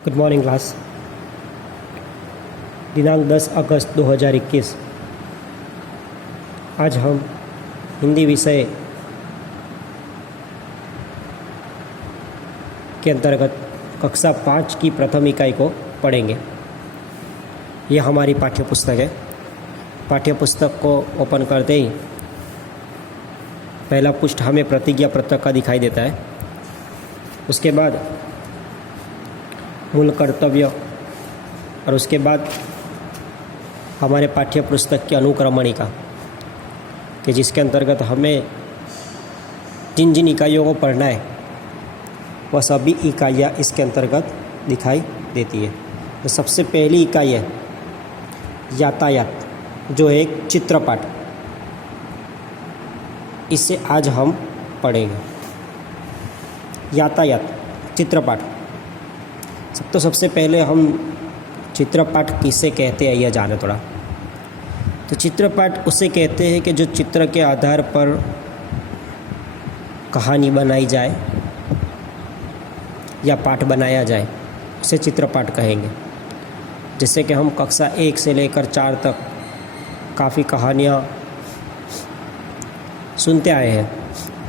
Good morning class. दिनांक 10 अगस्त 2021। आज हम हिंदी विषय के अंतर्गत कक्षा 5 की प्रथम इकाई को पढ़ेंगे। यह हमारी पाठ्य पुस्तक है। पाठ्य पुस्तक को ओपन करते ही पहला पृष्ठ हमें प्रतिज्ञा पत्रक का दिखाई देता है। उसके बाद मूल कर्तव्य और उसके बाद हमारे पाठ्य पुस्तक की अनुक्रमणिका कि जिसके अंतर्गत हमें जिन जिन इकाइयों को पढ़ना है वह सभी इकाइयाँ इसके अंतर्गत दिखाई देती है। तो सबसे पहली इकाई है यातायात, जो एक चित्रपाठ। इसे आज हम पढ़ेंगे। यातायात चित्रपाठ। सबसे पहले हम चित्रपाठ किसे कहते हैं यह जाने थोड़ा। तो चित्रपाठ उसे कहते हैं कि जो चित्र के आधार पर कहानी बनाई जाए या पाठ बनाया जाए उसे चित्रपाठ कहेंगे। जैसे कि हम कक्षा 1 से लेकर 4 तक काफ़ी कहानियाँ सुनते आए हैं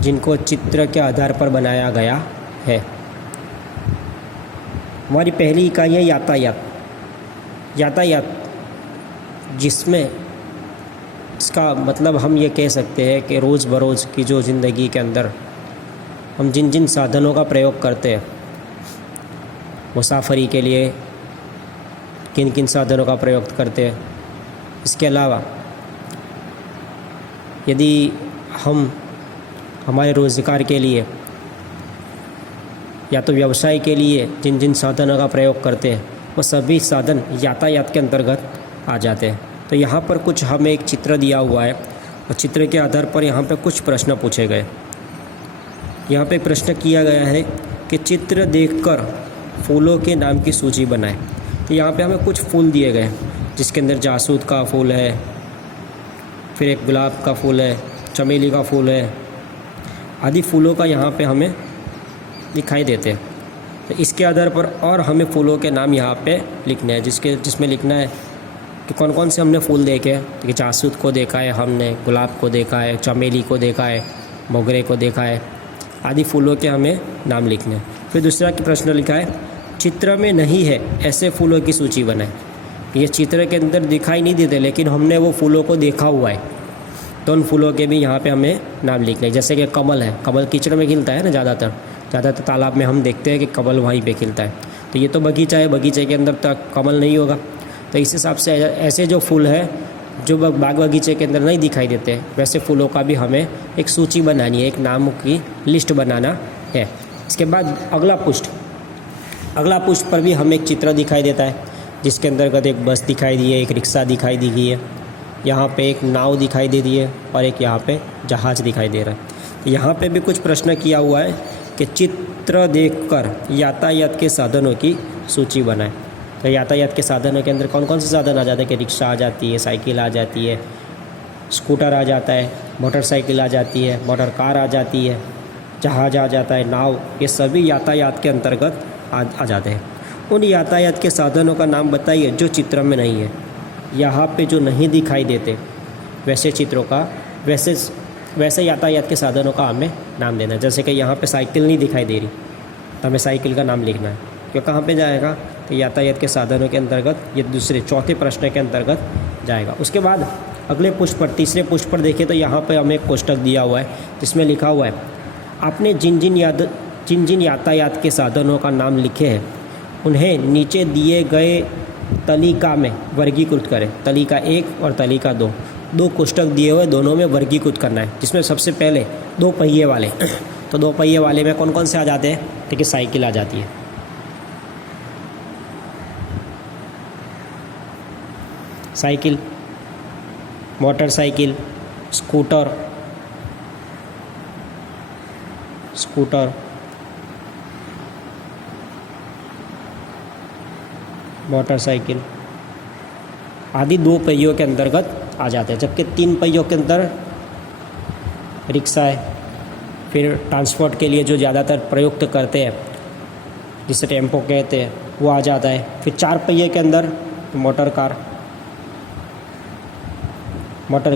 जिनको चित्र के आधार पर बनाया गया है। हमारी पहली इकाई है यातायात। यातायात जिसमें इसका मतलब हम ये कह सकते हैं कि रोज़ बरोज़ की जो ज़िंदगी के अंदर हम जिन जिन साधनों का प्रयोग करते हैं, मुसाफरी के लिए किन किन साधनों का प्रयोग करते हैं। इसके अलावा यदि हम हमारे रोज़गार के लिए या तो व्यवसाय के लिए जिन जिन साधनों का प्रयोग करते हैं वो सभी साधन यातायात के अंतर्गत आ जाते हैं। तो यहाँ पर कुछ हमें एक चित्र दिया हुआ है और चित्र के आधार पर यहाँ पे कुछ प्रश्न पूछे गए। यहाँ पे प्रश्न किया गया है कि चित्र देखकर फूलों के नाम की सूची बनाएं। तो यहाँ पे हमें कुछ फूल दिए गए जिसके अंदर जासूद का फूल है, फिर एक गुलाब का फूल है, चमेली का फूल है, आदि फूलों का यहाँ पे हमें दिखाई देते हैं। तो इसके आधार पर और हमें फूलों के नाम यहाँ पे लिखने हैं जिसमें लिखना है कि कौन कौन से हमने फूल देखे हैं। कि जासूद को देखा है हमने, गुलाब को देखा है, चमेली को देखा है, मोगरे को देखा है, आदि फूलों के हमें नाम लिखने हैं। फिर दूसरा प्रश्न लिखा है चित्र में नहीं है ऐसे फूलों की सूची बनाए। ये चित्र के अंदर दिखाई नहीं देते लेकिन हमने वो फूलों को देखा हुआ है, तो उन फूलों के भी यहाँ पे हमें नाम लिखने हैं। जैसे कि कमल है, कमल कीचड़ में खिलता है ना, ज़्यादातर तालाब में हम देखते हैं कि कमल वहीं पे खिलता है। तो ये तो बगीचा है, बगीचे के अंदर तक कमल नहीं होगा। तो इस हिसाब से ऐसे जो फूल है जो बाग बगीचे के अंदर नहीं दिखाई देते, वैसे फूलों का भी हमें एक सूची बनानी है, एक नाम की लिस्ट बनाना है। इसके बाद अगला पृष्ठ पर भी हमें एक चित्र दिखाई देता है जिसके अंतर्गत एक बस दिखाई दी है, एक रिक्शा दिखाई दी गई है, यहाँ पे एक नाव दिखाई दे दी है और एक यहाँ पे जहाज़ दिखाई दे रहा है। तो यहाँ पे भी कुछ प्रश्न किया हुआ है कि चित्र देखकर यातायात के साधनों की सूची बनाएं। तो यातायात के साधनों के अंदर कौन कौन से साधन आ जाते हैं कि रिक्शा आ जाती है, साइकिल आ जाती है, स्कूटर आ जाता है, मोटरसाइकिल आ जाती है, मोटर कार आ जाती है, जहाज़ आ जाता है, नाव। ये सभी यातायात के अंतर्गत आ जाते हैं। उन यातायात के साधनों का नाम बताइए जो चित्र में नहीं है। यहाँ पे जो नहीं दिखाई देते वैसे चित्रों का वैसे यातायात के साधनों का हमें नाम देना है। जैसे कि यहाँ पे साइकिल नहीं दिखाई दे रही तो हमें साइकिल का नाम लिखना है। क्यों कहाँ पे जाएगा तो यातायात के साधनों के अंतर्गत, ये चौथे प्रश्न के अंतर्गत जाएगा। उसके बाद अगले पृष्ठ पर, तीसरे पृष्ठ पर देखिए तो यहाँ पर हमें एक कोष्टक दिया हुआ है जिसमें लिखा हुआ है आपने जिन जिन यातायात के साधनों का नाम लिखे हैं उन्हें नीचे दिए गए तालिका में वर्गीकृत करें। तालिका 1 और तालिका 2 कोष्टक दिए हुए, दोनों में वर्गीकृत करना है। जिसमें सबसे पहले 2 पहिए वाले तो 2 पहिए वाले में कौन कौन से आ जाते हैं? देखिए साइकिल आ जाती है, साइकिल, मोटरसाइकिल, स्कूटर, मोटरसाइकिल आदि 2 पहियों के अंतर्गत आ जाते हैं। जबकि 3 पहियों के अंदर रिक्शा है, फिर ट्रांसपोर्ट के लिए जो ज़्यादातर प्रयुक्त करते हैं जिसे टेम्पो कहते हैं वो आ जाता है। फिर 4 पहिए के अंदर मोटर कार, मोटर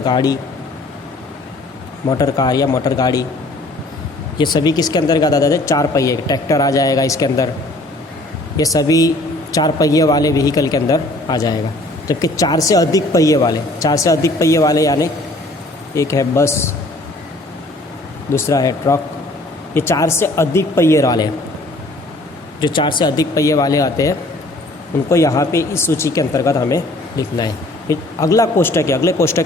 कार या मोटर गाड़ी, ये सभी किसके अंतर्गत आ जाते हैं? 4 पहिए। ट्रैक्टर आ जाएगा इसके अंदर, ये सभी 4 पहिए वाले व्हीकल के अंदर आ जाएगा। जबकि 4 से अधिक पहिए वाले यानी एक है बस, दूसरा है ट्रक, ये 4 से अधिक पहिए वाले, जो 4 से अधिक पहिए वाले आते हैं उनको यहाँ पे इस सूची के अंतर्गत हमें लिखना है। फिर अगले कोष्टक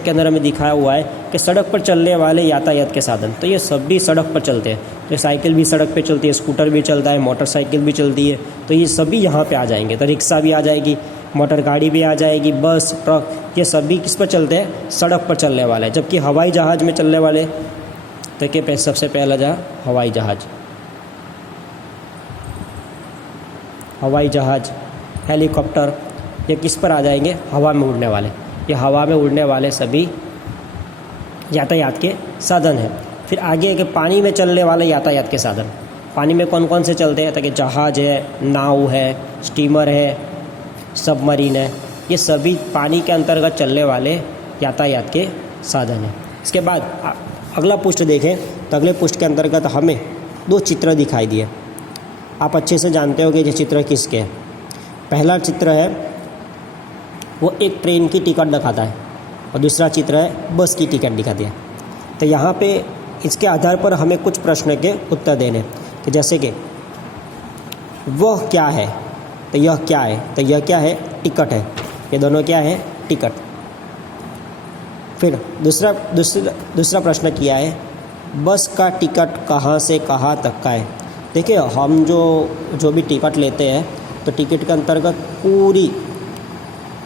के अंदर हमें दिखाया हुआ है कि सड़क पर चलने वाले यातायात के साधन, तो ये सभी सड़क पर चलते हैं। तो साइकिल भी सड़क पे चलती है, स्कूटर भी चलता है, मोटरसाइकिल भी चलती है, तो ये सभी यहाँ पे आ जाएंगे। तो रिक्शा भी आ जाएगी, मोटर गाड़ी भी आ जाएगी, बस, ट्रक, ये सभी किस पर चलते हैं? सड़क पर चलने वाले। जबकि हवाई जहाज़ में चलने वाले, तो क्या सबसे पहला हवाई जहाज़, हेलीकॉप्टर, ये किस पर आ जाएंगे? हवा में उड़ने वाले। ये हवा में उड़ने वाले सभी यातायात के साधन हैं। फिर आगे कि पानी में चलने वाले यातायात के साधन, पानी में कौन कौन से चलते हैं? ताकि जहाज़ है, नाव है, स्टीमर है, सबमरीन है, ये सभी पानी के अंतर्गत चलने वाले यातायात के साधन हैं। इसके बाद अगला पृष्ठ देखें तो अगले पृष्ठ के अंतर्गत हमें 2 चित्र दिखाई दिए। आप अच्छे से जानते हो कि ये चित्र किसके हैं। पहला चित्र है वो एक ट्रेन की टिकट दिखाता है और दूसरा चित्र है बस की टिकट दिखाती है। तो यहाँ पे इसके आधार पर हमें कुछ प्रश्न के उत्तर देने, कि जैसे कि वह क्या है, तो यह क्या है, तो यह क्या है? टिकट है। ये दोनों क्या है? टिकट। फिर दूसरा प्रश्न किया है बस का टिकट कहाँ से कहाँ तक का है। देखिए, हम जो भी टिकट लेते हैं तो टिकट के अंतर्गत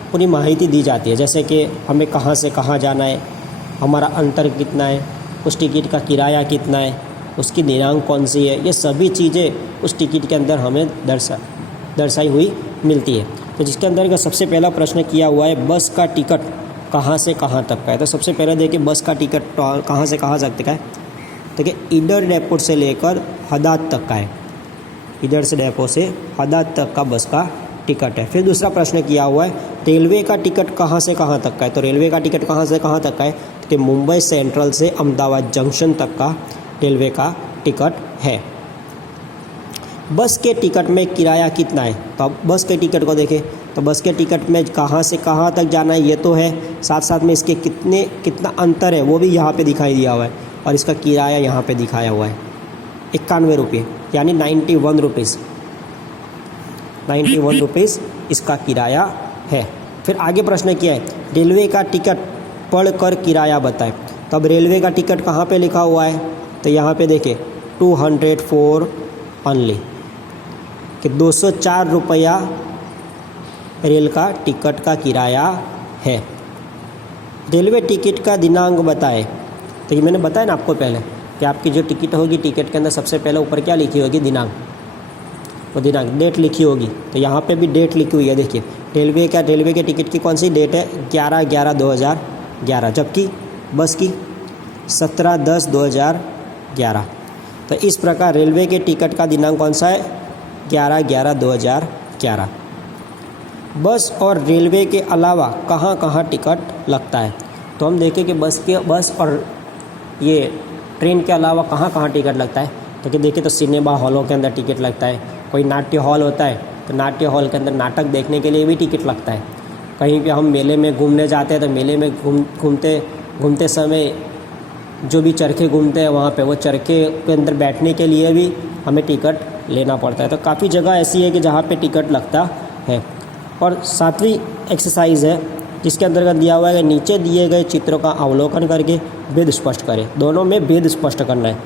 पूरी माहिती दी जाती है, जैसे कि हमें कहाँ से कहाँ जाना है, हमारा अंतर कितना है, उस टिकट का किराया कितना है, उसकी दिनांक कौन सी है, ये सभी चीज़ें उस टिकट के अंदर हमें दर्शाई हुई मिलती है। तो जिसके अंदर का सबसे पहला प्रश्न किया हुआ है बस का टिकट कहाँ से कहाँ तक का है। तो सबसे पहले देखिए बस का टिकट कहाँ से कहाँ तक का है। देखिए ईडर डेपो से लेकर हदाद तक का है, ईडर से डेपो से हदाद तक का बस का टिकट है। फिर दूसरा प्रश्न किया हुआ है रेलवे का टिकट कहाँ से कहाँ तक का है। तो रेलवे का टिकट कहाँ से कहाँ तक का है? तो मुंबई सेंट्रल से अहमदाबाद जंक्शन तक का रेलवे का टिकट है। बस के टिकट में किराया कितना है? तो अब बस के टिकट को देखें तो बस के टिकट में कहाँ से कहाँ तक जाना है ये तो है, साथ साथ में इसके कितना अंतर है वो भी यहाँ पे दिखाई दिया हुआ है, और इसका किराया यहाँ पे दिखाया हुआ है 91 रुपये, यानी 91 रुपीज़, 91 रुपीज़ इसका किराया है। फिर आगे प्रश्न किया है रेलवे का टिकट पढ़कर किराया बताएं। तो अब रेलवे का टिकट कहाँ पे लिखा हुआ है? तो यहाँ पे देखिए 204 ओनली, कि 204 रुपया रेल का टिकट का किराया है। रेलवे टिकट का दिनांक बताएं। तो ये मैंने बताया ना आपको पहले कि आपकी जो टिकट होगी, टिकट के अंदर सबसे पहले ऊपर क्या लिखी होगी? दिनांक, वो दिनांक डेट लिखी होगी। तो यहाँ पे भी डेट लिखी हुई है। देखिए रेलवे के टिकट की कौन सी डेट है? 11/11/2011, जबकि बस की 17/10/2011। तो इस प्रकार रेलवे के टिकट का दिनांक कौन सा है? 11/11/2011। बस और रेलवे के अलावा कहाँ कहाँ टिकट लगता है? तो हम देखें कि बस और ये ट्रेन के अलावा कहाँ कहाँ टिकट लगता है। तो कि देखिए तो सिनेमा हॉलों के अंदर टिकट लगता है, कोई नाट्य हॉल होता है तो नाट्य हॉल के अंदर नाटक देखने के लिए भी टिकट लगता है। कहीं पे हम मेले में घूमने जाते हैं तो मेले में घूमते समय जो भी चरखे घूमते हैं वहाँ पे वो चरखे के अंदर बैठने के लिए भी हमें टिकट लेना पड़ता है। तो काफ़ी जगह ऐसी है कि जहाँ पे टिकट लगता है। और 7वीं एक्सरसाइज है जिसके अंतर्गत दिया हुआ है कि नीचे दिए गए चित्रों का अवलोकन करके भेद स्पष्ट करें। दोनों में भेद स्पष्ट करना है,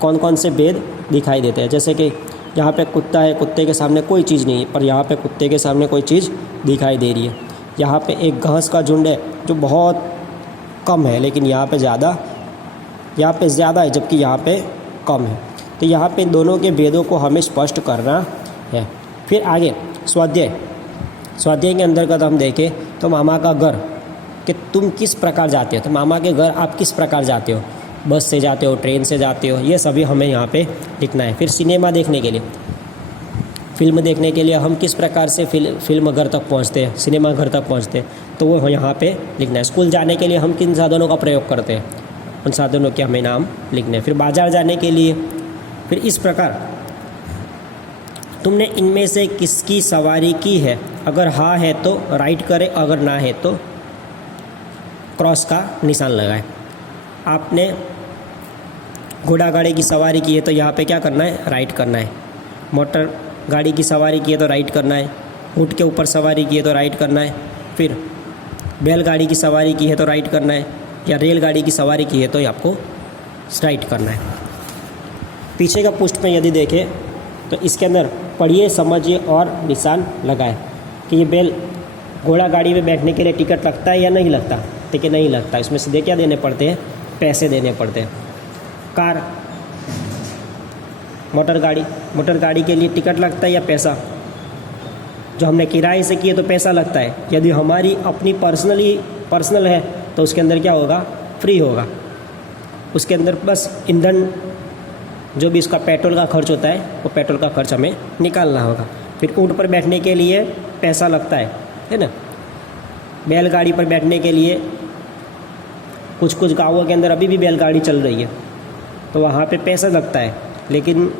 कौन कौन से भेद दिखाई देते हैं। जैसे कि यहाँ पे कुत्ता है, कुत्ते के सामने कोई चीज़ नहीं है, पर यहाँ पे कुत्ते के सामने कोई चीज़ दिखाई दे रही है। यहाँ पे एक घास का झुंड है जो बहुत कम है, लेकिन यहाँ पे ज़्यादा है, जबकि यहाँ पे कम है। तो यहाँ पे दोनों के भेदों को हमें स्पष्ट करना है। फिर आगे स्वाध्याय के अंतर्गत हम देखें तो मामा का घर, कि तुम किस प्रकार जाते हो। तो मामा के घर आप किस प्रकार जाते हो? बस से जाते हो, ट्रेन से जाते हो, ये सभी हमें यहाँ पे लिखना है। फिर सिनेमा देखने के लिए फिल्म देखने के लिए हम किस प्रकार से फिल्म घर तक पहुंचते हैं, सिनेमा घर तक पहुंचते हैं, तो वो यहाँ पे लिखना है। स्कूल जाने के लिए हम किन साधनों का प्रयोग करते हैं, उन साधनों के हमें नाम लिखने हैं। फिर बाजार जाने के लिए, फिर इस प्रकार तुमने इनमें से किसकी सवारी की है, अगर हाँ है तो राइट करें, अगर ना है तो क्रॉस का निशान लगाएं। आपने घोड़ा गाड़ी की सवारी की है तो यहाँ पे क्या करना है, राइट करना है। मोटर गाड़ी की सवारी की है तो राइट करना है। ऊँट के ऊपर सवारी की है तो राइट करना है। फिर बैलगाड़ी की सवारी की है तो राइट करना है, या रेलगाड़ी की सवारी की है तो आपको राइट करना है। पीछे का पृष्ठ में यदि देखें तो इसके अंदर पढ़िए, समझिए और निशान लगाएं कि ये बैल घोड़ा गाड़ी में बैठने के लिए टिकट लगता है या नहीं लगता। टिकट नहीं लगता, इसमें सीधे क्या देने पड़ते हैं, पैसे देने पड़ते हैं। कार, मोटर गाड़ी के लिए टिकट लगता है या पैसा, जो हमने किराए से किए तो पैसा लगता है। यदि हमारी अपनी पर्सनल है तो उसके अंदर क्या होगा, फ्री होगा। उसके अंदर बस ईंधन, जो भी इसका पेट्रोल का खर्च होता है वो पेट्रोल का खर्च हमें निकालना होगा। फिर ऊँट पर बैठने के लिए पैसा लगता है ना। बैलगाड़ी पर बैठने के लिए कुछ गाँवों के अंदर अभी भी बैलगाड़ी चल रही है तो वहाँ पे पैसा लगता है, लेकिन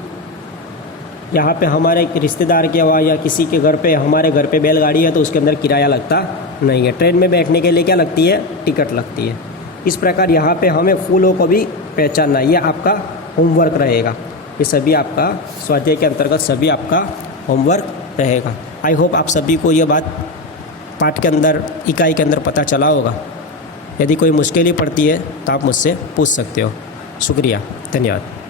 यहाँ पे हमारे रिश्तेदार के वहाँ या किसी के घर पे, हमारे घर पे बैलगाड़ी है तो उसके अंदर किराया लगता नहीं है। ट्रेन में बैठने के लिए क्या लगती है, टिकट लगती है। इस प्रकार यहाँ पे हमें फूलों को भी पहचानना, ये आपका होमवर्क रहेगा। ये सभी आपका स्वाध्याय के अंतर्गत सभी आपका होमवर्क रहेगा। आई होप आप सभी को ये बात पाठ के अंदर, इकाई के अंदर पता चला होगा। यदि कोई मुश्किल ही पड़ती है तो आप मुझसे पूछ सकते हो। शुक्रिया, धन्यवाद।